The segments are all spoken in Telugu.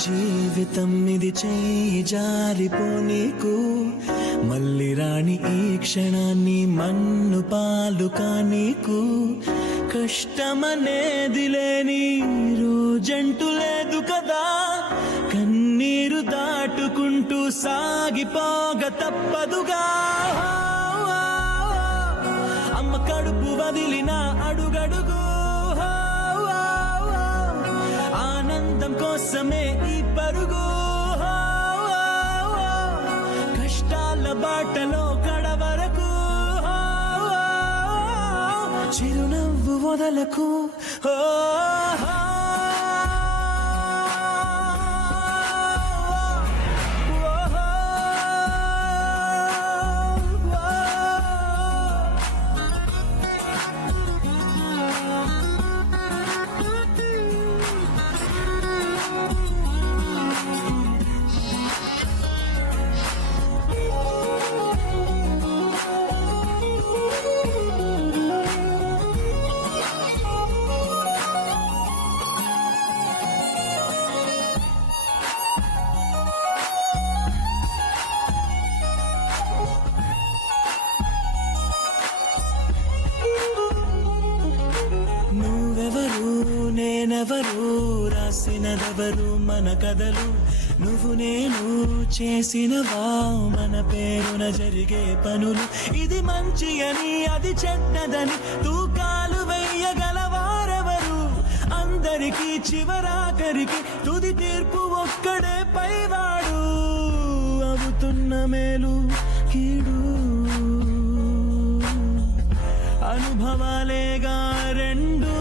జీవితం ఇది చేయి జారిపోనీకు మళ్ళీ రాణి ఈ క్షణాన్ని మన్ను పాలు కానీకు కష్టమనేది లేని రోజంటూ లేదు కదా కన్నీరు దాటుకుంటూ సాగిపోగ తప్పదుగా అమ్మ కడుపు వదిలిన అడుగడుగు ఆనందం కోసమే ఈ పరుగు కష్టాల బాటలో కడవరకు చిరునవ్వు వదలకు నేనెవరు రాసినదెవరు మన కథలు నువ్వు నేను చేసినవా మన పేరున జరిగే పనులు ఇది మంచి అని అది చెడ్డదని తూకాలు వెయ్యగలవారెవరు అందరికీ చివరాఖరికి తుది తీర్పు ఒక్కడే పైవాడు అవుతున్న మేలు కీడు అనుభవాలేగా రెండు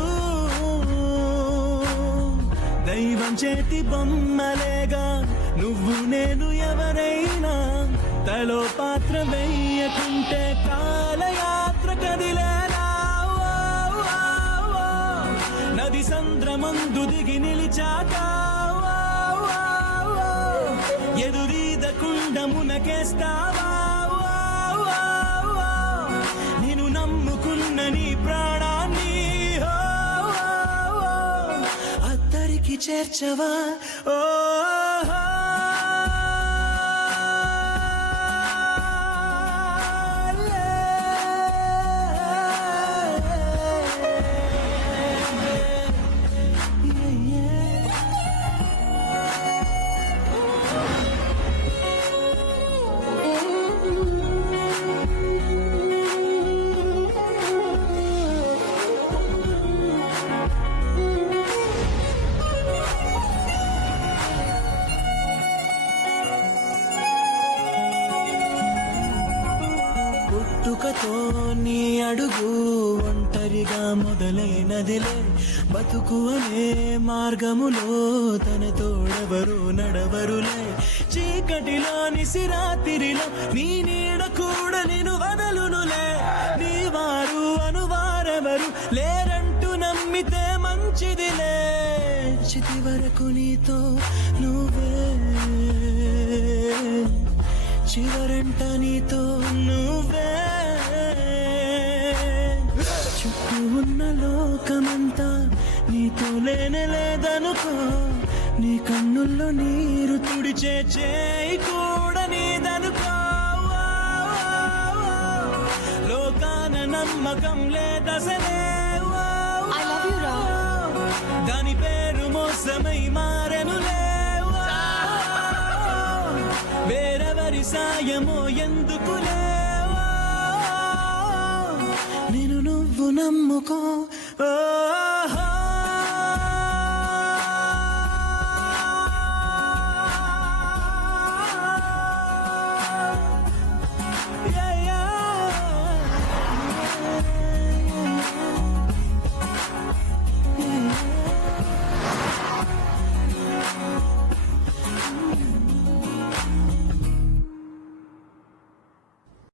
దైవం చేతి బొమ్మలేగా నువ్వు నేను ఎవరైనా తలో పాత్ర వెయ్యకుంటే కాలయాత్ర కదిలేలా నది సంద్రమందు దిగి నిలిచాక ఎదురీదకుండ మునకేస్తావా నేను నమ్ముకున్న నీ ప్రాణాన్ని చేర్చవా ఓ పుట్టుకతో నీ అడుగు ఒంటరిగా మొదలైనదిలే బతుకు అనే మార్గములో తన తోడెవరు నడవరులే చీకటిలో నిసిరాతిరిలో నీ నీడ కూడా నిన్ను వదలునులే నీ వారు అనువారెవరు లేరంటూ నమ్మితే మంచిదిలే చితి వరకు నీతో నువ్వే చివరంట నీతో నువ్వే చుట్టూ ఉన్న లోకమంతా నీతో లేదనుకో నీ కన్నుల్లో నీరు తుడిచే చేయి కూడా నీదనుకో లోకాన నమ్మకం లేదసలే దాని పేరు మోసమై మారెనులే వేరెవరి సాయమో ఎందుకులే